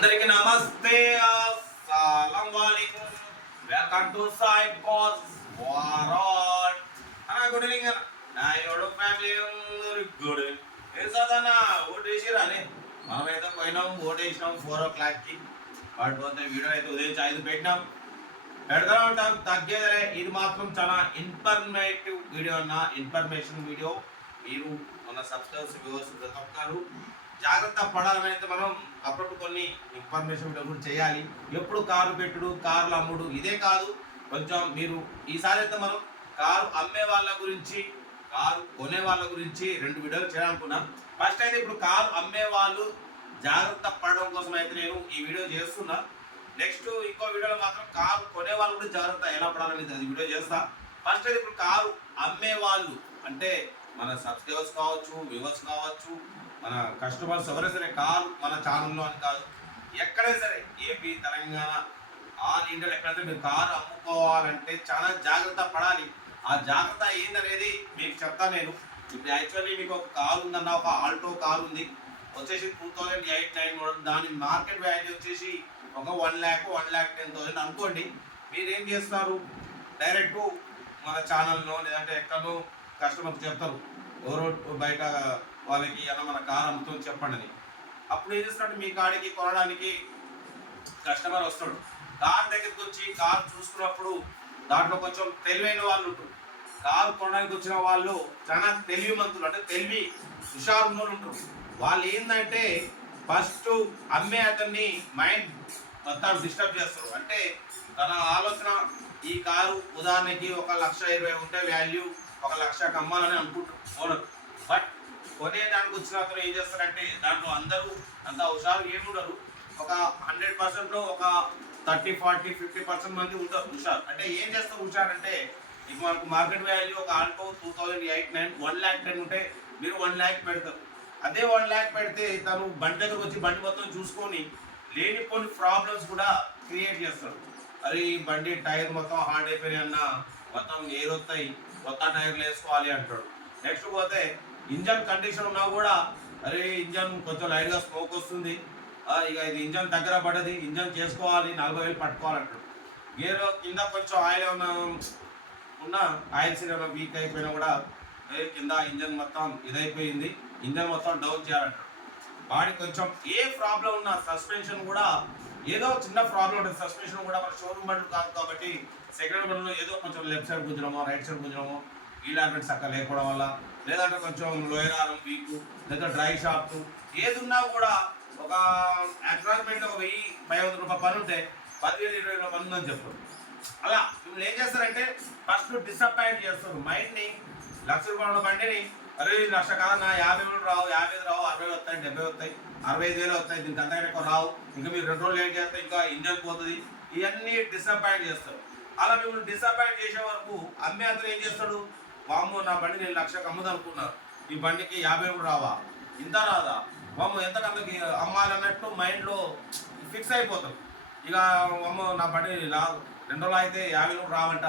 అందరికి నమస్తే, అస్సలం వాలేకుం. వెల్కమ్ టు సాయి కాస్ వారాల్. అన్న గుడ్ ఈవినింగ్ అన్న. నా యోడు ఫ్యామిలీ అందరు గుడ్ ఈవినింగ్. ఏం సాధన ఓటు వేసిరా అని మనమైతే పోయినాం, ఓటు వేసినాం 4 o'clockకి. వాటిపోతే వీడియో అయితే ఉదయం 5 పెట్టినాం, పెడతా ఉంటాం, తగ్గేదలే. ఇది మాత్రం చాలా ఇన్ఫర్మేటివ్ వీడియో అన్న, ఇన్ఫర్మేషన్ వీడియో. మీరు మన సబ్స్క్రైబర్స్ వ్యూవర్స్ ప్రతి ఒక్కరు జాగ్రత్త పడాలని అయితే మనం అప్పుడు కొన్ని ఇన్ఫర్మేషన్ వీడియో కూడా చేయాలి. ఎప్పుడు కారు పెట్టుడు, కార్లు అమ్ముడు ఇదే కాదు. కొంచెం మీరు ఈసారి అయితే మనం కారు అమ్మే వాళ్ళ గురించి, కారు కొనే వాళ్ళ గురించి 2 వీడియోలు చేయాలనుకున్నాం. ఫస్ట్ అయితే ఇప్పుడు కారు అమ్మే వాళ్ళు జాగ్రత్త పడడం కోసం అయితే నేను ఈ వీడియో చేస్తున్నా. నెక్స్ట్ ఇంకో వీడియోలో మాత్రం కారు కొనే వాళ్ళు కూడా జాగ్రత్త ఎలా పడాలని అది వీడియో చేస్తా. ఫస్ట్ అయితే ఇప్పుడు కారు అమ్మే వాళ్ళు అంటే మన సబ్స్క్రైబర్స్ కావచ్చు, వ్యూవర్స్ కావచ్చు, మన కస్టమర్స్ ఎవరైనా సరే, కారు మన ఛానల్లో అని కాదు, ఎక్కడైనా సరే ఏపీ, తెలంగాణ, ఆల్ ఇండియాలో ఎక్కడైతే మీరు కారు అమ్ముకోవాలంటే చాలా జాగ్రత్త పడాలి. ఆ జాగ్రత్త ఏందనేది మీకు చెప్తాను నేను. ఇప్పుడు యాక్చువల్లీ మీకు ఒక కారు ఉందన్న, ఒక ఆల్టో కారు ఉంది, వచ్చేసి 2008-9 మోడల్. దాని మార్కెట్ వాల్యూ వచ్చేసి ఒక 1 lakh 1,10,000 అనుకోండి. మీరేం చేస్తారు, డైరెక్ట్ మన ఛానల్లో లేదంటే ఎక్కడో కస్టమర్కి చెప్తారు, ఎవరో బయట వాళ్ళకి అన్న మన కారు అమ్ముతుంది చెప్పండి అని. అప్పుడు ఏం చేస్తాడు, మీ కాడికి కొనడానికి కస్టమర్ వస్తాడు. కారు దగ్గరికి వచ్చి కారు చూసుకున్నప్పుడు దాంట్లో కొంచెం తెలివైన వాళ్ళు ఉంటారు. కారు కొనడానికి వచ్చిన వాళ్ళు చాలా తెలివిమంతులు, అంటే తెలివి హుషారు ఉన్న వాళ్ళు ఉంటారు. వాళ్ళు ఏంటంటే ఫస్ట్ అమ్మే అతన్ని మైండ్ మొత్తం డిస్టర్బ్ చేస్తారు. అంటే తన ఆలోచన, ఈ కారు ఉదాహరణకి 1,20,000 ఉంటే వాల్యూ 1,00,000కి అమ్మాలని అనుకుంటారు ఓనర్. బట్ కొనేదానికి వచ్చిన అతను ఏం చేస్తారంటే దాంట్లో అందరూ అంత హుషారు ఏముండరు. ఒక 100%లో ఒక 30, 40, 50% మంది ఉంటారు హుషారు. అంటే ఏం చేస్తారు హుషారు అంటే, ఇప్పుడు మనకు మార్కెట్ వాల్యూ ఒక ఆల్టో 2008-9 1,10,000 ఉంటే మీరు 1 lakh పెడతారు. అదే 1 lakh పెడితే తను బండి దగ్గరకు వచ్చి బండి మొత్తం చూసుకొని లేనిపోని ప్రాబ్లమ్స్ కూడా క్రియేట్ చేస్తాడు. అరే ఈ బండి టైర్ మొత్తం హార్డ్ అయిపోయినాయి అన్న, మొత్తం ఎయిర్ వస్తాయి, కొత్త టైర్లు వేసుకోవాలి అంటాడు. నెక్స్ట్ పోతే ఇంజన్ కండిషన్ ఉన్నా కూడా, అరే ఇంజన్ కొంచెం లైట్గా స్మోక్ వస్తుంది, ఇక ఇది ఇంజన్ దగ్గర పడ్డది, ఇంజన్ చేసుకోవాలి, 40,000 పట్టుకోవాలంటాడు. గేర్ కింద కొంచెం ఆయిల్ ఏమైనా ఉన్నా, ఆయిల్ సీల్ ఏమైనా వీక్ అయిపోయినా కూడా కింద ఇంజన్ మొత్తం ఇదైపోయింది, ఇంజన్ మొత్తం డౌన్ చేయాలంటాడు. బాడీ కొంచెం ఏ ప్రాబ్లం ఉన్నా, సస్పెన్షన్ కూడా ఏదో చిన్న ప్రాబ్లం ఉంటుంది. సస్పెన్షన్ కూడా మన షోరూమ్ బండ్లు కాదు కాబట్టి సెకండ్ బండ్లో ఏదో కొంచెం లెఫ్ట్ సైడ్ గుంజడమో, రైట్ సైడ్ గుంజడమో, వీల్ ఆర్మెంట్ చక్కగా లేకపోవడం వల్ల, లేదంటే కొంచెం లోయర్ ఆరం వీకు, లేదా డ్రై షాఫ్ట్ ఏది ఉన్నా కూడా ఒక అప్రాక్సిమేట్గా ఒక 1,000-1,500 రూపాయల పని ఉంటే 10,000-20,000 పని ఉందని చెప్తారు. అలా మిమ్మల్ని ఏం చేస్తారంటే ఫస్ట్ డిసప్పాయింట్ చేస్తారు మైండ్ని. 1,00,000 రూపాయల బండిని అరే 1,00,000 కాదన్నా, 50,000 రావు, 50 రావు, 60 వస్తాయి, 70 వస్తాయి, 65,000 వస్తాయి, దీనికి అంతకంటే ఎక్కువ రావు, ఇంకా మీరు 2 రోజులు లేట్ చేస్తే ఇంకా ఇంజన్ పోతుంది, ఇవన్నీ డిసప్పాయింట్ చేస్తారు. అలా మిమ్మల్ని డిసప్పాయింట్ చేసే వరకు అమ్మే అతను ఏం చేస్తాడు, వాము నా బండి నేను 1,00,000కి అమ్ముదనుకున్నాను, ఈ బండికి 50 రావా, ఇంత రాదా, వాము ఎంతకంతకి అమ్మాలన్నట్టు మైండ్లో ఫిక్స్ అయిపోతాం. ఇక అమ్మ నా బండి 2 రోజులు అయితే 50 రావంట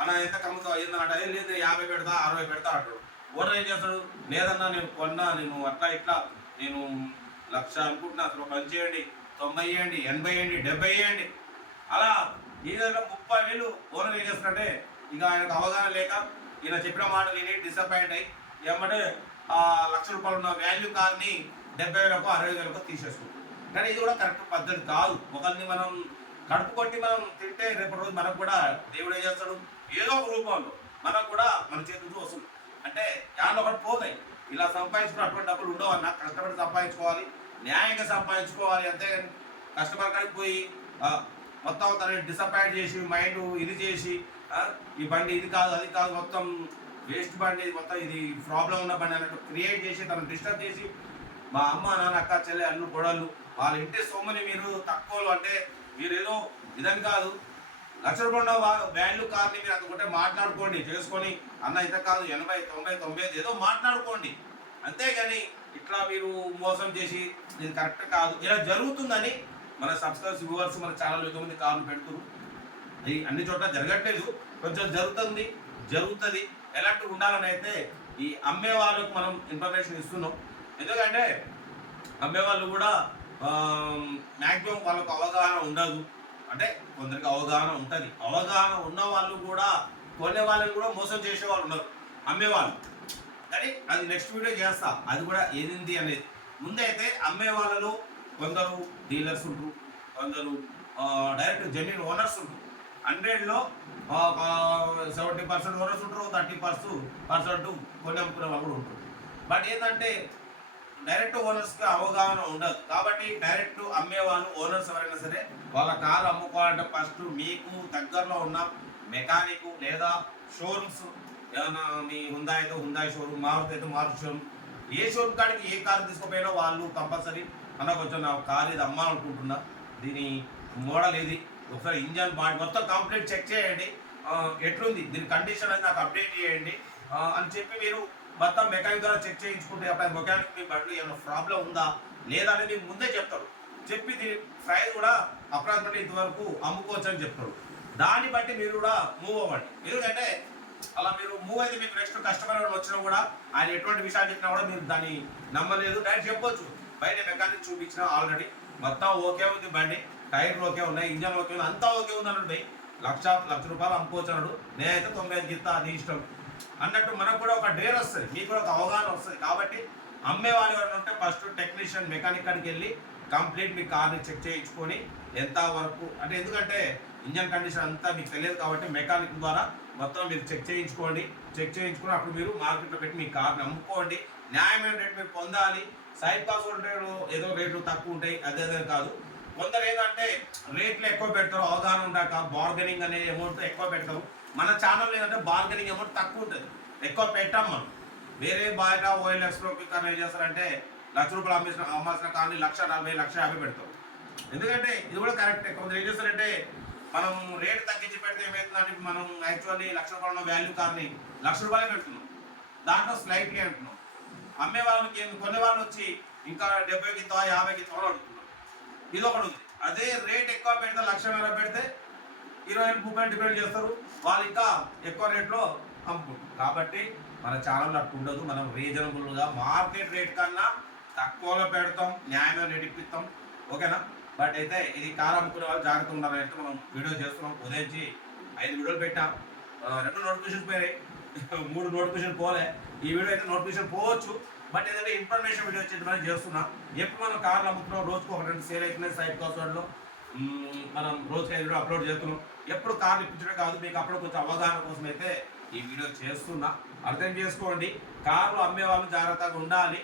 అన్న, ఎంతకు అమ్ముతావు ఏంటంటే, లేదు 50 పెడతా, 60 పెడతా అంటాడు. ఓనర్ ఏం చేస్తాడు, లేదన్నా నేను కొన్నా, నేను అట్లా ఇట్లా నేను 1,00,000 అనుకుంటున్నా, అసలు పని చేయండి, 90 ఇవ్వండి, 80 ఇవ్వండి, 70 ఇవ్వండి. అలా ఈ దగ్గర 30,000 ఓనర్ ఏం చేస్తాడంటే, ఇక ఆయనకు అవగాహన లేక ఈయన చెప్పిన మాట నేను డిసప్పాయింట్ అయ్యి ఏమంటే ఆ 1,00,000 రూపాయలు ఉన్న వాల్యూ కార్ని 70,000కో 60,000కో తీసేసుకుంటాం. కానీ ఇది కూడా కరెక్ట్ పద్ధతి కాదు. ఒకరిని మనం కడుపు కొట్టి మనం తింటే రేపటి రోజు మనకు కూడా దేవుడు ఏం చేస్తాడు, ఏదో ఒక రూపంలో మనకు కూడా మన చేతులతో వస్తుంది. అంటే యాభై ఒకటి పోతాయి. ఇలా సంపాదించుకుని అటువంటి డబ్బులు ఉండవన్నా, కష్టపడి సంపాదించుకోవాలి, న్యాయంగా సంపాదించుకోవాలి. అంతేగాని కస్టమర్ కాడికి పోయి మొత్తం తనని డిసప్పాయింట్ చేసి మైండ్ ఇది చేసి ఈ బండి ఇది కాదు అది కాదు, మొత్తం వేస్ట్ బండి, మొత్తం ఇది ప్రాబ్లం ఉన్న బండి అన్నట్టు క్రియేట్ చేసి తనను డిస్టర్బ్ చేసి, మా అమ్మ నాన్న అక్క చెల్లె అల్లు గొడవలు, వాళ్ళ ఇంటి సొమ్మని మీరు తక్కువలు, అంటే మీరు ఏదో ఇదని కాదు, 1,00,000 రూపాయల వాల్యూ కార్ని మీరు అంతకుంటే మాట్లాడుకోండి, చేసుకొని అన్న ఇంత కాదు 80, 90, 95 ఏదో మాట్లాడుకోండి. అంతేగాని ఇట్లా మీరు మోసం చేసి ఇది కరెక్ట్ కాదు. ఇలా జరుగుతుందని మన సబ్స్క్రైబర్స్ వ్యూవర్స్ మన ఛానల్ 100 మంది కార్లు పెడుతున్నారు. అది అన్ని చోట్ల జరగట్లేదు, కొంచెం జరుగుతుంది. ఎలాంటి ఉండాలని అయితే ఈ అమ్మే వాళ్ళకు మనం ఇన్ఫర్మేషన్ ఇస్తున్నాం. ఎందుకంటే అమ్మే వాళ్ళు కూడా మ్యాక్సిమం వాళ్ళకు అవగాహన ఉండదు. అంటే కొందరికి అవగాహన ఉంటుంది. అవగాహన ఉన్న వాళ్ళు కూడా కొనే వాళ్ళని కూడా మోసం చేసే వాళ్ళు ఉన్నారు, అమ్మేవాళ్ళు. కానీ అది నెక్స్ట్ వీడియో చేస్తా, అది కూడా ఏదింది అనేది. ముందైతే అమ్మే వాళ్ళలో కొందరు డీలర్స్ ఉంటారు, కొందరు డైరెక్ట్ జెన్యున్ ఓనర్స్ ఉంటారు. 100లో 70% ఓనర్స్ ఉంటారు, 30% కొన్ని అమ్ముకునే వాళ్ళు కూడా ఉంటారు. బట్ ఏంటంటే డైరెక్ట్ ఓనర్స్కి అవగాహన ఉండదు. కాబట్టి డైరెక్ట్ అమ్మేవాళ్ళు ఓనర్స్ ఎవరైనా సరే వాళ్ళ కారు అమ్ముకోవాలంటే ఫస్ట్ మీకు దగ్గరలో ఉన్న మెకానిక్ లేదా షోరూమ్స్, ఏమైనా మీ హుందాయ్ అయితే హుందాయ్ షోరూమ్, మారుతి అయితే మారుతి షోరూమ్, ఏ షోరూమ్ కాడికి ఏ కారు తీసుకుపోయినా వాళ్ళు కంపల్సరీ అన్న కొంచెం నా కారు ఇది అమ్మాలనుకుంటున్నా, దీని మోడల్ ఇది, ఒకసారి ఇంజన్ బాడీ మొత్తం కంప్లీట్ చెక్ చేయండి, ఎట్లుంది దీని కండిషన్ అనేది నాకు అప్డేట్ చేయండి అని చెప్పి మీరు మొత్తం మెకానిక్ ద్వారా చెక్ చేయించుకుంటే అప్పుడు మెకానిక్ మీ బండ్లు ఏమైనా ప్రాబ్లం ఉందా లేదా అనేది మీకు ముందే చెప్తాడు. చెప్పి దీని ప్రైస్ కూడా అప్రాక్సిమేట్లీ ఇంతవరకు అమ్ముకోవచ్చు అని చెప్తాడు. దాన్ని బట్టి మీరు కూడా మూవ్ అవ్వండి. ఎందుకంటే అలా మీరు మూవ్ అయితే మీకు నెక్స్ట్ కస్టమర్ వచ్చినా కూడా ఆయన ఎటువంటి విషయాలు చెప్పినా కూడా మీరు దాన్ని నమ్మలేదు డైరెక్ట్ చెప్పొచ్చు. బయట మెకానిక్ చూపించిన ఆల్రెడీ మొత్తం ఓకే ఉంది, బండి టైర్లు ఓకే ఉన్నాయి, ఇంజన్ ఓకే ఉంది, అంతా ఓకే ఉంది అన్నాడు. లక్ష రూపాయలు అమ్ముకోవచ్చు అన్నాడు. నేనైతే 95 గిత్తా, నీ ఇష్టం అన్నట్టు మనకు కూడా ఒక డేర్ వస్తుంది, మీకు కూడా ఒక అవగాహన వస్తుంది. కాబట్టి అమ్మే వాళ్ళు ఎవరైనా ఉంటే ఫస్ట్ టెక్నీషియన్ మెకానిక్ కాడికి వెళ్ళి కంప్లీట్ మీ కార్ని చెక్ చేయించుకొని ఎంత వరకు అంటే, ఎందుకంటే ఇంజన్ కండిషన్ అంతా మీకు తెలియదు కాబట్టి మెకానిక్ ద్వారా మొత్తం మీరు చెక్ చేయించుకొని అప్పుడు మీరు మార్కెట్లో పెట్టి మీ కార్ని అమ్ముకోండి. న్యాయమైన రేట్ మీరు పొందాలి. సైడ్ కాస్ట్ ఏదో రేట్లు తక్కువ ఉంటాయి, అదే కాదు. కొందరు ఏంటంటే రేట్లు ఎక్కువ పెడతారు, అవగాహన ఉండాక బార్గెనింగ్ అనే అమౌంట్ ఎక్కువ పెడతారు. మన ఛానల్ ఏంటంటే బార్గెనింగ్ అమౌంట్ తక్కువ ఉంటుంది, ఎక్కువ పెట్టాం మనం. వేరే బయట OLXలో పిక్కర్ ఏం చేస్తారంటే ₹1,00,000 అమ్మాల్సిన కానీ 1,40,000, 1,50,000 పెడతారు. ఎందుకంటే ఇది కూడా కరెక్టే. కొందరు ఏం చేస్తారంటే మనం రేటు తగ్గించి పెడితే ఏమవుతుందంటే మనం యాక్చువల్లీ ₹1,00,000 వాల్యూ కార్ని ₹1,00,000 పెడుతున్నాం, దాంట్లో స్లైట్లీ అంటున్నాం. అమ్మే వాళ్ళకి కొనే వాళ్ళు వచ్చి ఇంకా 70కి ఇస్తావా 50కి ఇస్తావా అడుగుతున్నాం. ఇది ఒకటి ఉంది. అదే రేట్ ఎక్కువ పెడితే 1,00,000 పెడితే 20,000 డిపెండ్ చేస్తారు, వాళ్ళు ఇంకా ఎక్కువ రేట్లో అమ్ముకుంటారు. కాబట్టి మన ఛానల్ అట్టు ఉండదు. మనం రీజనబుల్గా మార్కెట్ రేట్ కన్నా తక్కువలో పెడతాం, న్యాయమైన రేట్ ఇప్పిస్తాం, ఓకేనా. బట్ అయితే ఇది కారు అమ్ముకునే వాళ్ళు జాగ్రత్త ఉండాలని అయితే మనం వీడియో చేస్తున్నాం. ఉదయించి 5 వీడియోలు పెట్టాం, 2 నోటిఫికేషన్ పోయాయి, 3 నోటిఫికేషన్ పోలే. ఈ వీడియో అయితే నోటిఫికేషన్ పోవచ్చు, బట్ ఏదంటే ఇన్ఫర్మేషన్ వీడియో వచ్చేది మనం చేస్తున్నాం. ఎప్పుడు మనం కార్లు అమ్ముతున్నాం, రోజుకు 1-2 సేల్ అవుతున్నాయి. సైడ్ కాస్ట్లో మనం రోజుకి 5 వీడియో అప్లోడ్ చేస్తున్నాం. ఎప్పుడు కార్లు ఇప్పించడం కాదు, మీకు అప్పుడు కొంచెం అవగాహన కోసం అయితే ఈ వీడియో చేస్తున్నా. అర్థం చేసుకోండి. కార్లు అమ్మే వాళ్ళు జాగ్రత్తగా ఉండాలి,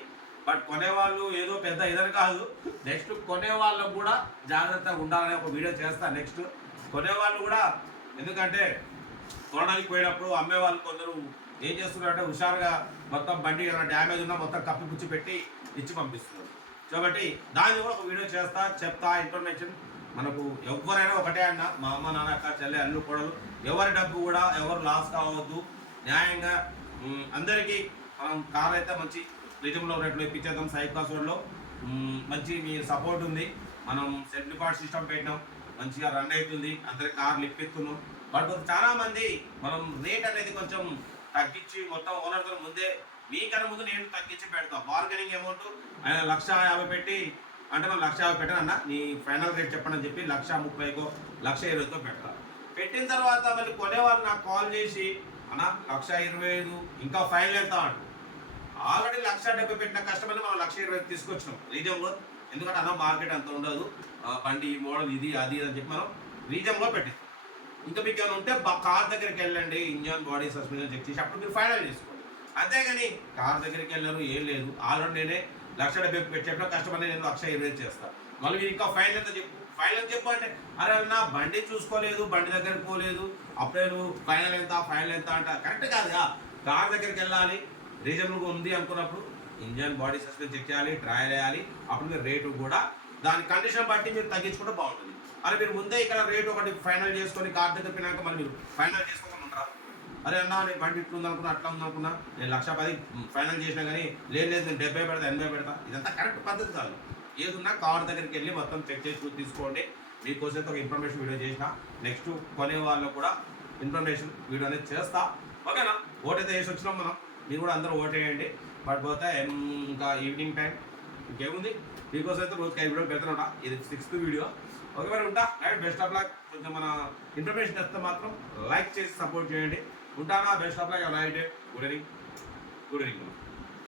బట్ కొనేవాళ్ళు ఏదో పెద్ద ఇదని కాదు. నెక్స్ట్ కొనేవాళ్ళకు కూడా జాగ్రత్తగా ఉండాలని ఒక వీడియో చేస్తాను నెక్స్ట్. కొనేవాళ్ళు కూడా, ఎందుకంటే కొనడానికి పోయినప్పుడు అమ్మేవాళ్ళు కొందరు ఏం చేస్తున్నారంటే హుషారుగా మొత్తం బండి ఏమైనా డ్యామేజ్ ఉన్నా మొత్తం కప్పిపుచ్చి పెట్టి ఇచ్చి పంపిస్తున్నారు. కాబట్టి దాన్ని కూడా ఒక వీడియో చెప్తా ఇన్ఫర్మేషన్. మనకు ఎవరైనా ఒకటే అన్న, మా అమ్మ నాన్న అక్క చెల్లె అల్లు కోడలు, ఎవరి డబ్బు కూడా ఎవరు లాస్ కావద్దు. న్యాయంగా అందరికీ మనం కార్ అయితే మంచి రీజనబుల్ రేట్లో ఇప్పించేద్దాం. సైడ్ కాస్ట్లో మంచి మీ సపోర్ట్ ఉంది. మనం సెట్ డిపార్ట్ సిస్టమ్ పెట్టినాం, మంచిగా రన్ అవుతుంది, అందరికి కార్లు ఇప్పిస్తున్నాం. బట్ చాలా మంది మనం రేట్ అనేది కొంచెం తగ్గించి మొత్తం ఓనర్తో ముందే మీకన్నా ముందు నేను తగ్గించి పెడతాం. బార్గెనింగ్ అమౌంట్ ఆయన 1,50,000 పెట్టి అంటే మనం 1,50,000 పెట్టానన్నా, నీ ఫైనల్ రేట్ చెప్పండి అని చెప్పి 1,30,000కో 1,20,000కో పెడతాను. పెట్టిన తర్వాత మళ్ళీ కొనేవాళ్ళు నాకు కాల్ చేసి అన్న 1,25,000 ఇంకా ఫైనల్ ఎంత అంటు. ఆల్రెడీ 1,70,000 పెట్టిన కస్టమర్ని మనం 1,20,000 తీసుకొచ్చినాం రీజన్లో. ఎందుకంటే అన్న మార్కెట్ అంత ఉండదు, బండి మోడల్ ఇది అది అని చెప్పి మనం రీజన్లో పెట్టిస్తాం. ఇంకా మీకు ఏమైనా ఉంటే కార్ దగ్గరికి వెళ్ళండి, ఇంజన్ బాడీ సస్పెన్షన్ చెక్ చేసి అప్పుడు మీరు ఫైనల్ చేసుకోండి. అంతేగాని కార్ దగ్గరికి వెళ్ళారు ఏం లేదు. ఆల్రెడీ నేనే 1,70,000 పెట్టేప్పుడు కస్టమర్ని నేను 1,20,000 చేస్తాను. మళ్ళీ మీరు ఇంకా ఫైనల్ ఎంత చెప్పు అంటే, అరే నా బండి చూసుకోలేదు, బండి దగ్గరికి పోలేదు, అప్పుడే నువ్వు ఫైనల్ ఎంత అంటే కరెక్ట్ కాదుగా. కార్ దగ్గరికి వెళ్ళాలి, రీజనబుల్గా ఉంది అనుకున్నప్పుడు ఇంజన్ బాడీ సస్పెన్షన్ చెక్ చేయాలి, ట్రయల్ వేయాలి, అప్పుడు మీరు రేటు కూడా దాని కండిషన్ బట్టి మీరు తగ్గించుకుంటే బాగుంటుంది. అరే మీరు ముందే ఇక్కడ రేటు ఒకటి ఫైనల్ చేసుకొని కార్ దగ్గర పోయినాక మళ్ళీ మీరు ఫైనల్ చేసుకోకుండా ఉంటారు. అరే అన్నా నేను బండి ఇట్లా ఉందనుకున్నా అట్లా ఉందనుకున్నా, నేను 1,10,000 ఫైనల్ చేసినా కానీ లేదు నేను 70 పెడతా 80 పెడతా, ఇదంతా కరెక్ట్ పద్ధతి కాదు. ఏదున్నా కార్ దగ్గరికి వెళ్ళి మొత్తం చెక్ చేసి తీసుకోండి. మీకోసం ఒక ఇన్ఫర్మేషన్ వీడియో చేసిన, నెక్స్ట్ కొనే వాళ్ళు కూడా ఇన్ఫర్మేషన్ వీడియో అనేది చేస్తా, ఓకేనా. ఓటైతే వేసి వచ్చినాం మనం, మీరు కూడా అందరూ ఓటేయండి. బట్ పోతే ఇంకా ఈవినింగ్ టైం ఇంకేముంది మీకోసం అయితే రోజుకి 5 వీడియో పెడుతున్నా. ఇది 6th వీడియో. ఓకే మరి ఉంటా. Right, best of luck. కొంచెం మన ఇన్ఫర్మేషన్ ఇస్తే మాత్రం లైక్ చేసి సపోర్ట్ చేయండి. ఉంటానా, best of luck. Right, good evening.